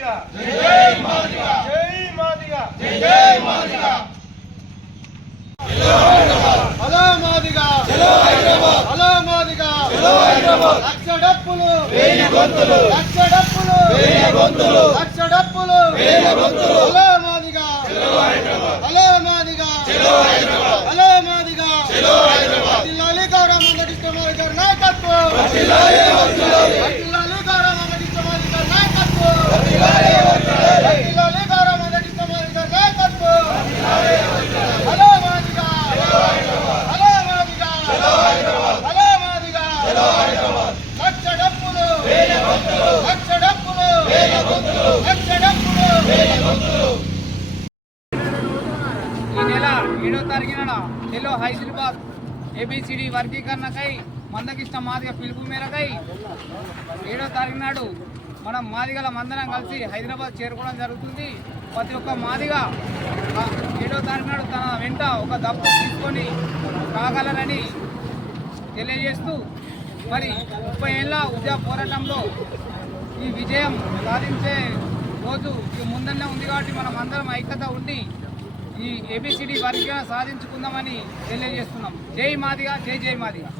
మాదిగా. జై మాదిగా జై మాదిగా. జై Madiga hello Madiga hello Hyderabad hello Madiga hello Hyderabad lakh డప్పులు గొంతులు లక్ష డప్పులు గొంతులు లక్ష డప్పులు గొంతులు hello Madiga hello Hyderabad hello Madiga hello Hyderabad hello Madiga hello Hyderabad జిల్లాలి గౌరవ నాయకత్వం జిల్లాలి జిల్లాలి గౌరవ మంగటి కుమార్ గారి నాయకత్వం జిల్లాలి గౌరవ మంగటి కుమార్ గారి నాయకత్వం hello Madiga hello Madiga hello Madiga లక్ష డప్పులు లక్ష డప్పులు లక్ష డప్పులు ఈ నెల ఏడో తారీఖున నెల్లో హైదరాబాద్ ఏబిసిడి వర్గీకరణకై మందకిష్ట మాదిగ పిలుపు మేరకై ఏడో తారీఖు నాడు మనం మాదిగల మందరం కలిసి హైదరాబాద్ చేరుకోవడం జరుగుతుంది. ప్రతి ఒక్క మాదిగ ఏడో తారీఖు నాడు తన వెంట ఒక దప్పు తీసుకొని రాగలరని తెలియజేస్తూ మరి ముప్పై ఏళ్ళ ఉద్యమ పోరాటంలో ఈ విజయం సాధించే రోజు ఇక ముందనే ఉంది కాబట్టి మనం అందరం ఐక్యత ఉండి ఈ ఏబిసిడి వర్గ సాధించుకుందామని తెలియజేస్తున్నాం. జై మాదిగా జై జై మాదిగా.